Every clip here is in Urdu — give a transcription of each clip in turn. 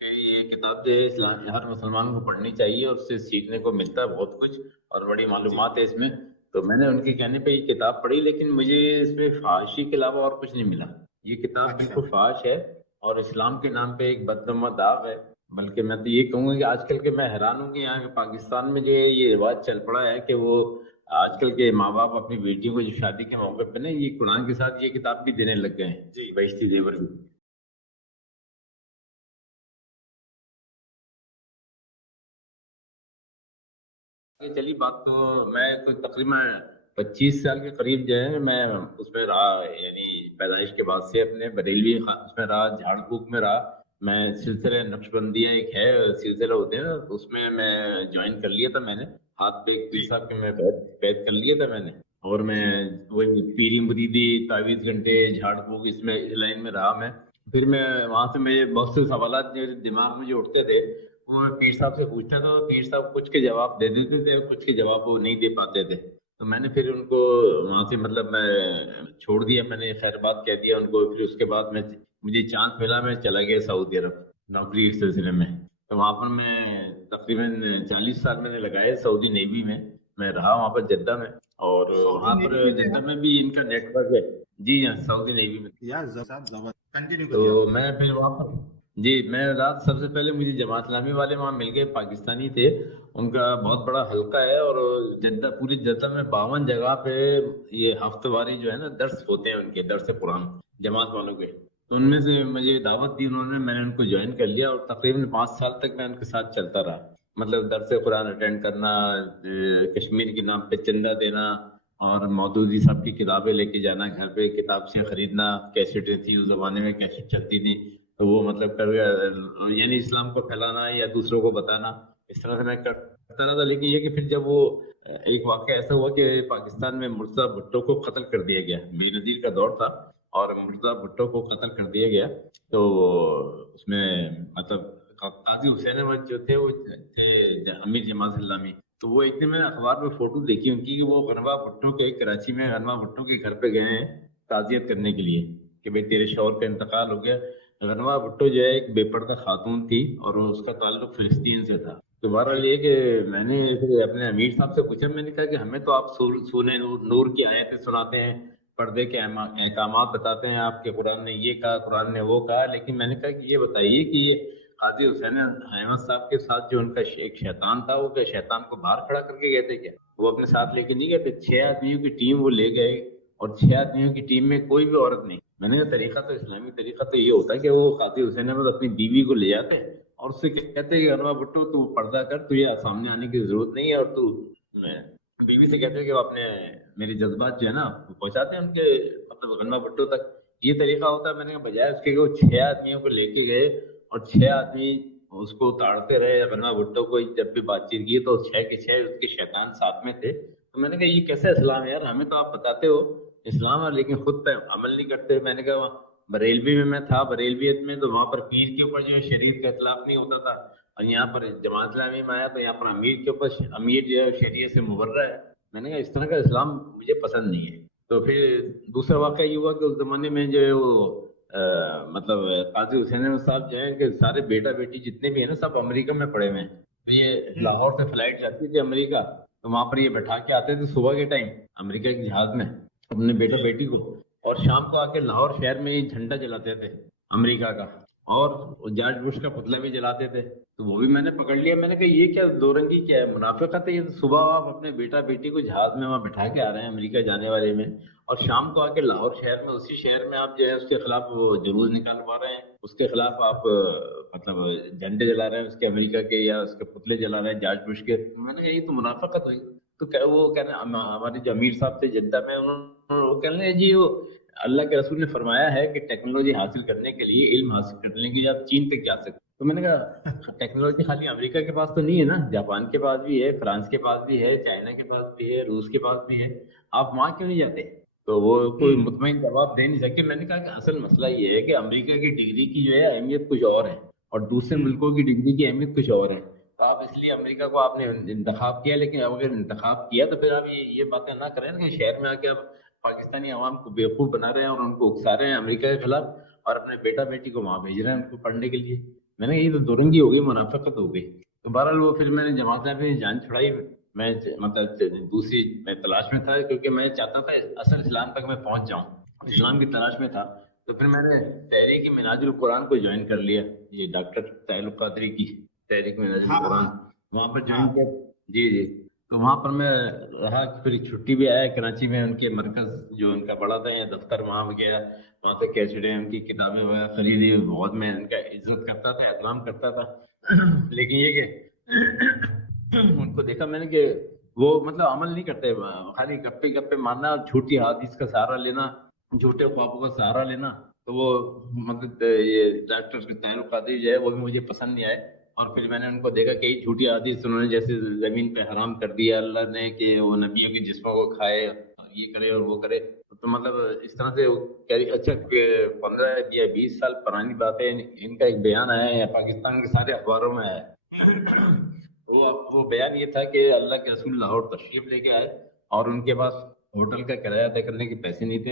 کہ یہ کتاب جو ہے اسلام ہر مسلمان کو پڑھنی چاہیے اور اس سے سیکھنے کو ملتا ہے بہت کچھ اور بڑی جی معلومات ہے اس میں. تو میں نے ان کے کہنے پہ یہ کتاب پڑھی لیکن مجھے اس میں فحاشی کے علاوہ اور کچھ نہیں ملا. یہ کتاب اچھا. بالکل فحش ہے اور اسلام کے نام پہ ایک بدنما داغ ہے. بلکہ میں تو یہ کہوں گا کہ آج کل کے میں حیران ہوں کہ یہاں کے پاکستان میں جو ہے یہ رواج چل پڑا ہے کہ وہ آج کل کے ماں باپ اپنی بیٹیوں کو جو شادی کے موقع پہ نا یہ قرآن کے ساتھ یہ کتاب بھی دینے لگ گئے ہیں, جی بہشتی زیور بھی. آگے چلی بات تو میں کوئی تقریباً 25 سال کے قریب جو ہے میں اس میں رہا, یعنی پیدائش کے بعد سے اپنے بریلوی اس میں رہا, جھاڑ پھونک میں رہا. میں سلسلہ نقش بندیاں ایک ہے سلسلہ ہوتے ہیں نا, اس میں جوائن کر لیا تھا میں نے. ہاتھ پہ ایک پیر جی صاحب کے میں بیعت کر لیا تھا میں نے. اور میں جی وہی پیری مریدی 22 گھنٹے جھاڑ پھونک اس میں اس لائن میں رہا میں. پھر میں وہاں سے میرے بہت سے سوالات جو دماغ میں جو اٹھتے تھے وہ پیر صاحب سے پوچھتا تھا, تو پیر صاحب کچھ کے جواب دے دیتے تھے اور کچھ کے جواب وہ نہیں دے پاتے تھے. تو میں نے پھر ان کو وہاں سے مطلب میں چھوڑ دیا, میں نے خیر بات کہہ دیا ان کو. پھر اس کے بعد میں مجھے چانس ملا, میں چلا گیا سعودی عرب نوکری کے سلسلے میں. تو وہاں پر میں تقریباً 40 سال میں نے لگائے سعودی نیوی میں رہا وہاں پر جدہ میں. اور سعودی وہاں پر نیوی میں رہے جدہ آپ؟ میں بھی ان کا نیٹ ورک ہے. جی ہاں سعودی نیوی میں. یار صاحب زبردست, کنٹینیو تو کریے آپ. میں پھر وہاں پر جی میں رات سب سے پہلے مجھے جماعت اسلامی والے وہاں مل گئے, پاکستانی تھے. ان کا بہت بڑا حلقہ ہے اور جدہ پوری جدہ میں 52 جگہ پہ یہ ہفتہ واری جو ہے نا درس ہوتے ہیں, ان کے درس قرآن جماعت والوں کے. تو ان میں سے مجھے دعوت دی انہوں نے, میں نے ان کو جوائن کر لیا اور تقریباً 5 سال تک میں ان کے ساتھ چلتا رہا. مطلب درس قرآن اٹینڈ کرنا, کشمیر کے نام پہ چندہ دینا, اور مودودی صاحب کی کتابیں لے کے جانا گھر پہ, کتاب سے خریدنا, کیسٹیں تھی اس زمانے میں کیسٹ چلتی تھی تو وہ مطلب کر یعنی اسلام کو پھیلانا یا دوسروں کو بتانا, اس طرح سے میں کرتا رہا تھا. لیکن یہ کہ پھر جب وہ ایک واقعہ ایسا ہوا کہ پاکستان میں مرتضیٰ بھٹو کو قتل کر دیا گیا, بے نظیر کا دور تھا اور مرتضیٰ بھٹو کو قتل کر دیا گیا. تو اس میں مطلب قاضی حسین احمد جو تھے وہ تھے امیر جماعت اسلامی. تو وہ ایک دن میں نے اخبار میں فوٹو دیکھی ان کی کہ وہ غنوا بھٹو کے کراچی میں غنوا بھٹو کے گھر پہ گئے ہیں تعزیت کرنے کے لیے کہ بھئی تیرے شوہر کا انتقال ہو گیا. غنوا بھٹو جو ہے ایک بے پردہ خاتون تھی اور اس کا تعلق فلسطین سے تھا. تو جی بہرحال یہ کہ میں نے پھر اپنے امیر صاحب سے پوچھا, میں نے کہا کہ ہمیں تو آپ سونے نور کی آیتیں سناتے ہیں, پردے کے احکامات بتاتے ہیں آپ کے, قرآن نے یہ کہا قرآن نے وہ کہا, لیکن میں نے کہا کہ یہ بتائیے کہ یہ قاضی حسین احمد صاحب کے ساتھ جو ان کا ایک شیطان تھا, وہ کیا شیطان کو باہر کھڑا کر کے گئے تھے کیا؟ وہ اپنے ساتھ لے کے نہیں گئے تھے؟ 6 آدمیوں کی ٹیم وہ لے گئے اور 6 آدمیوں کی ٹیم میں کوئی بھی عورت نہیں. میں نے کہا طریقہ تو اسلامی طریقہ تو یہ ہوتا ہے کہ وہ قاضی حسین احمد اپنی بیوی کو لے جاتے ہیں اور اس سے کہتے ہیں کہ انور بھٹو تو پردہ کر, تجھے سامنے آنے کی ضرورت نہیں ہے, اور تو بیوی سے کہتے ہیں کہ وہ اپنے میرے جذبات جو ہے نا وہ پہنچاتے ہیں ان کے مطلب انور بھٹو تک. یہ طریقہ ہوتا ہے. میں نے کہا بجائے اس کے کہ وہ 6 آدمیوں کو لے کے گئے اور 6 آدمی اس کو تاڑتے رہے غنوا بھٹو کو, جب بھی بات چیت کی تو 6 کے 6 اس کے شیطان ساتھ میں تھے. تو میں نے کہا یہ کیسا اسلام ہے یار, ہمیں تو آپ بتاتے ہو اسلام ہے لیکن خود پہ عمل نہیں کرتے. میں نے کہا بریلوی میں تھا, بریلویت میں تو وہاں پر پیر کے اوپر جو ہے شریعت کا اطلاق نہیں ہوتا تھا, اور یہاں پر جماعت اسلامی میں آیا تو یہاں پر امیر کے اوپر امیر جو ہے شریعت سے مبرہ ہے. میں نے کہا اس طرح کا اسلام مجھے پسند نہیں ہے. تو پھر دوسرا واقعہ یہ ہوا کہ اس زمانے میں جو ہے وہ مطلب قاضی حسین احمد صاحب جو ہے کہ سارے بیٹا بیٹی جتنے بھی ہیں نا سب امریکہ میں پڑے ہوئے ہیں. تو یہ ہوں لاہور سے فلائٹ جاتی تھی امریکہ, تو وہاں پر یہ بیٹھا کے آتے تھے صبح کے ٹائم امریکہ کے جہاز میں اپنے بیٹا جی بیٹی کو, اور شام کو آ کے لاہور شہر میں یہ جھنڈا جلاتے تھے امریکہ کا, اور جارج بش کا پتلا بھی جلاتے تھے. تو وہ بھی میں نے پکڑ لیا. میں نے کہا یہ کیا دو رنگی کیا ہے, منافقت ہے یہ. تو صبح آپ اپنے بیٹا بیٹی کو جہاز میں وہاں بٹھا کے آ رہے ہیں امریکہ جانے والے میں, اور شام کو آ کے لاہور شہر میں اسی شہر میں آپ جو ہے اس کے خلاف وہ جلوس نکالوا رہے ہیں, اس کے خلاف آپ مطلب جھنڈے جلا رہے ہیں اس کے امریکہ کے, یا اس کے پتلے جلا رہے ہیں جارج بش کے. میں نے کہا یہ تو منافقت ہوئی. تو وہ کہہ رہے ہیں ہمارے جو امیر صاحب تھے جدہ میں, وہ کہہ رہے ہیں جی وہ اللہ کے رسول نے فرمایا ہے کہ ٹیکنالوجی حاصل کرنے کے لیے, علم حاصل کرنے کے لیے آپ چین تک جا سکتے. تو میں نے کہا ٹیکنالوجی خالی امریکہ کے پاس تو نہیں ہے نا, جاپان کے پاس بھی ہے, فرانس کے پاس بھی ہے, چائنا کے پاس بھی ہے, روس کے پاس بھی ہے, آپ وہاں کیوں نہیں جاتے؟ تو وہ کوئی ہوں مطمئن جواب دے نہیں سکے. میں نے کہا کہ اصل مسئلہ یہ ہے کہ امریکہ کی ڈگری کی جو ہے اہمیت کچھ اور ہے اور دوسرے ہوں ملکوں کی ڈگری کی اہمیت کچھ اور ہے. تو آپ اس لیے امریکہ کو آپ نے انتخاب کیا, لیکن اب اگر انتخاب کیا تو پھر آپ یہ باتیں نہ کریں نا کہ شہر میں آ کے آپ پاکستانی عوام کو بیوقوف بنا رہے ہیں اور ان کو اکسا رہے ہیں امریکہ کے خلاف, اور اپنے بیٹا بیٹی کو وہاں بھیج رہے ہیں ان کو پڑھنے کے لیے. میں نے کہا یہ تو دورنگی ہو گئی، منافقت ہو گئی. تو بہرحال وہ پھر میں نے جماعت میں جان چھڑائی. میں مطلب دوسری میں تلاش میں تھا، کیونکہ میں چاہتا تھا اصل اسلام تک میں پہنچ جاؤں، اسلام کی تلاش میں تھا. تو پھر میں نے تحریک منہاج القرآن کو جوائن کر لیا، یہ ڈاکٹر طاہر القادری کی تحریک منہاج ہاں القرآن، ہاں وہاں پر ہاں جوائن کیا. جی جی. تو وہاں پر میں رہا، پھر چھٹی بھی آیا کراچی میں، ان کے مرکز جو ان کا بڑا تھا یا دفتر وہاں گیا، وہاں سے کیسٹیں ان کی کتابیں وغیرہ خریدی. بہت میں ان کا عزت کرتا تھا، احترام کرتا تھا. لیکن یہ کہ ان کو دیکھا میں نے کہ وہ مطلب عمل نہیں کرتے، خالی گپے گپے مارنا اور جھوٹی حدیث کا سہارا لینا، جھوٹے خوابوں کا سہارا لینا. تو وہ مطلب یہ ڈاکٹر طاہر القادری جو ہے وہ بھی مجھے پسند نہیں آئے. اور پھر میں نے ان کو دیکھا کہ جھوٹی حدیث انہوں نے جیسے زمین پہ حرام کر دیا اللہ نے کہ وہ نبیوں کے جسموں کو کھائے، یہ کرے اور وہ کرے. تو مطلب اس طرح سے اچھا 15 یا 20 سال پرانی بات ہے، ان کا ایک بیان آیا ہے پاکستان کے سارے اخباروں میں آیا ہے. وہ بیان یہ تھا کہ اللہ کے رسول لاہور تشریف لے کے آئے اور ان کے پاس ہوٹل کا کرایہ ادا کرنے کے پیسے نہیں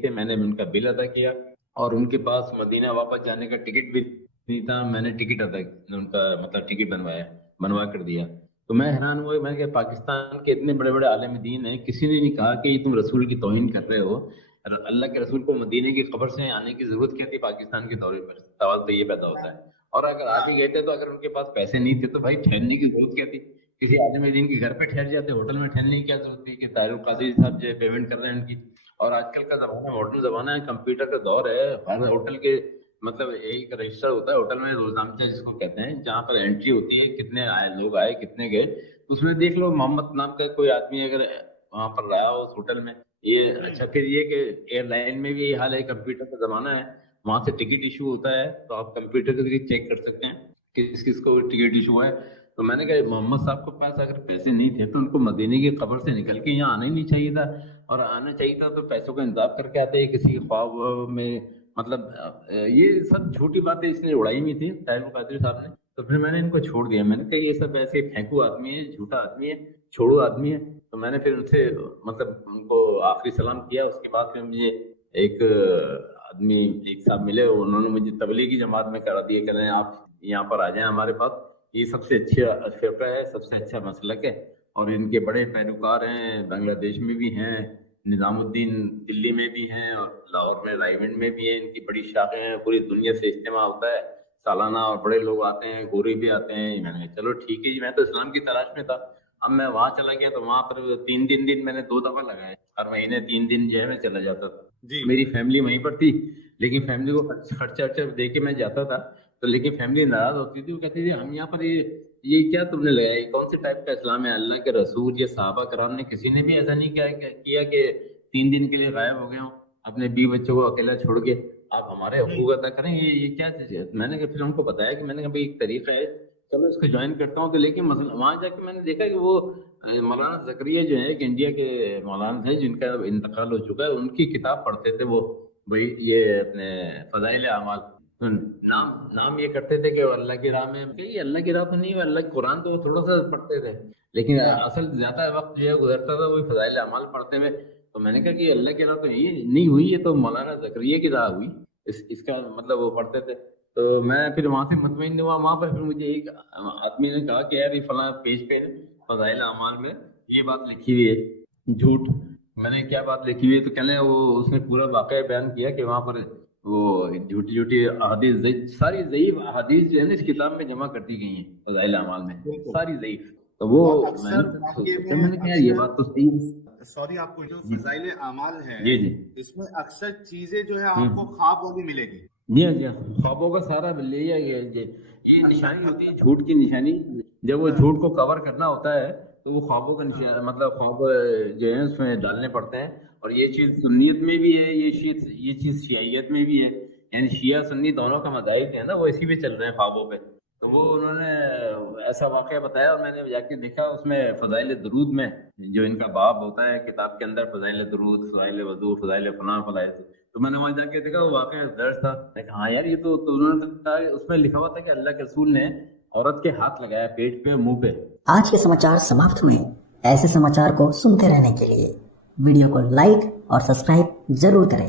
تھے. میں نے ان کا بل ادا کیا اور ان کے پاس مدینہ واپس جانے کا ٹکٹ بھی نہیں تھا. میں نے ٹکٹ ان کا مطلب ٹکٹ بنوا کر دیا. تو میں حیران ہوا، میں کہ پاکستان کے اتنے بڑے بڑے عالم دین ہیں، کسی نے نہیں کہا کہ یہ تم رسول کی توہین کر رہے ہو. اللہ کے رسول کو مدینے کی خبر سے آنے کی ضرورت کیا تھی پاکستان کے دورے پر؟ سوال تو یہ پیدا ہوتا ہے. اور اگر آ بھی گئے تھے تو اگر ان کے پاس پیسے نہیں تھے تو بھائی ٹھہرنے کی ضرورت کیا تھی؟ کسی عالم دین کے گھر پہ ٹھہر جاتے، ہوٹل میں ٹھہرنے کی کیا ضرورت تھی کہ طاہر القادری صاحب جو ہے پیمنٹ کر رہے ہیں ان کی. اور آج کل کا زمانہ ماڈرن زمانہ ہے، کمپیوٹر کا دور ہے. ہر ہوٹل کے مطلب ایک رجسٹر ہوتا ہے ہوٹل میں، روزنامہ جس کو کہتے ہیں، جہاں پر انٹری ہوتی ہے کتنے لوگ آئے کتنے گئے. اس میں دیکھ لو محمد نام کا کوئی آدمی اگر وہاں پر رہا ہو اس ہوٹل میں یہ اچھا. پھر یہ کہ ایئر لائن میں بھی یہ حال ہے، کمپیوٹر کا زمانہ ہے، وہاں سے ٹکٹ ایشو ہوتا ہے تو آپ کمپیوٹر کے ذریعے چیک کر سکتے ہیں کس کو ٹکٹ ایشو ہے. تو میں نے کہا محمد صاحب کے پاس اگر پیسے نہیں تھے تو ان کو مدینے کی خبر سے نکل کے یہاں آنا ہی نہیں چاہیے تھا. اور آنا چاہیے تھا تو پیسوں کا انتظام کر کے آتے کسی کے خواب میں. مطلب یہ سب جھوٹی باتیں اس نے اڑائی ہوئی تھی طاہر القادری صاحب نے. تو پھر میں نے ان کو چھوڑ دیا. میں نے کہا یہ سب ایسے پھینکو آدمی ہے، جھوٹا آدمی ہے، چھوڑو آدمی ہے. تو میں نے پھر ان سے مطلب ان کو آخری سلام کیا. اس کے بعد پھر مجھے ایک آدمی ایک صاحب ملے، انہوں نے مجھے تبلیغی جماعت میں کرا دیا، کہہ رہے ہیں آپ یہاں پر آ جائیں ہمارے پاس، یہ سب سے اچھا فرقہ ہے، سب سے اچھا مسلک ہے. اور ان کے بڑے پیروکار ہیں، بنگلہ دیش میں بھی ہیں، نظام الدین دلی میں بھی ہیں، اور لاہور میں رائے گنج میں بھی ہیں. ان کی بڑی شاخیں ہیں، پوری دنیا سے اجتماع ہوتا ہے سالانہ، اور بڑے لوگ آتے ہیں، گورے بھی آتے ہیں. میں نے کہا چلو ٹھیک ہے جی، میں تو اسلام کی تلاش میں تھا. اب میں وہاں چلا گیا تو وہاں پر 3 دن میں نے 2 دفعہ لگائے، ہر مہینے 3 دن جو ہے میں چلا جاتا تھا. میری فیملی وہیں پر تھی، لیکن فیملی کو خرچہ دے کے میں جاتا تھا. تو لیکن فیملی ناراض ہوتی تھی، وہ کہتی تھی ہم یہاں پر یہ کیا تم نے لگایا، یہ کون سے ٹائپ کا اسلام ہے؟ اللہ کے رسول یا صحابہ کرام نے کسی نے بھی ایسا نہیں کیا کہ 3 دن کے لیے غائب ہو گئے ہوں اپنے بیوی بچوں کو اکیلا چھوڑ کے، آپ ہمارے حقوق ادا کریں. یہ کیا چیز ہے؟ میں نے پھر ان کو بتایا کہ میں نے کہا بھائی ایک طریقہ ہے، چلو اس کو جوائن کرتا ہوں. تو لیکن مثلا وہاں جا کے میں نے دیکھا کہ وہ مولانا زکریا جو ہے کہ انڈیا کے مولانا ہیں جن کا انتقال ہو چکا ہے، ان کی کتاب پڑھتے تھے وہ، بھائی یہ اپنے فضائل اعمال. نام یہ کرتے تھے کہ اللہ کی راہ میں، یہ اللہ کی راہ تو نہیں، اللہ کے قرآن تو وہ تھوڑا سا پڑھتے تھے، لیکن اصل زیادہ وقت جو ہے گزرتا تھا وہ فضائل اعمال پڑھتے ہوئے. تو میں نے کہا کہ اللہ کی راہ تو یہ نہیں ہوئی، یہ تو مولانا زکریا کی راہ ہوئی، اس کا مطلب وہ پڑھتے تھے. تو میں پھر وہاں سے مطمئن ہوا. وہاں پر پھر مجھے ایک آدمی نے کہا کہ یار یہ فلاں پیج پہ فضائل اعمال میں یہ بات لکھی ہوئی ہے جھوٹ. میں نے کیا بات لکھی ہوئی ہے؟ تو کہنے وہ اس نے پورا واقعہ بیان کیا کہ وہاں پر وہ جھوٹی احادیث، ساری ضعیف احادیث جو ہے نا اس کتاب میں جمع کر دی گئی ہیں فضائل اعمال میں، ساری ضعیف. تو وہ میں نے کہا یہ بات تو صحیح ہے. سوری، آپ کو جو فضائل اعمال ہے جی جی اس میں اکثر چیزیں جو ہے آپ کو خواب والی ملے گی. جی جی خوابوں کا سارا لیا گیا. یہ نشانی ہوتی ہے جھوٹ کی نشانی. جب وہ جھوٹ کو کور کرنا ہوتا ہے تو وہ خوابوں کا نشان، مطلب خواب جو ہے اس میں ڈالنے پڑتے ہیں. اور یہ چیز سنیت میں بھی ہے، یہ چیز شیعیت میں بھی ہے، یعنی شیعہ سنی دونوں کا مذاہب ہے نا، وہ اسی پہ چل رہے ہیں خوابوں پہ. تو وہ انہوں نے ایسا واقعہ بتایا اور میں نے جا کے دیکھا اس میں فضائل درود میں جو ان کا باب ہوتا ہے کتاب کے اندر، فضائل درود، فضائل وضو، فضائل فلاں، فضائل. تو میں نے وہاں جا کے دیکھا وہ واقعہ درج تھا. میں کہا ہاں یار یہ تو انہوں نے کہا اس میں لکھا ہوا تھا کہ اللہ کے رسول نے عورت کے ہاتھ لگایا پیٹ پہ، منہ پہ. آج کے سماچار سماپت ہوئے. ایسے سماچار کو سنتے رہنے کے لیے ویڈیو کو لائک اور سبسکرائب ضرور کریں.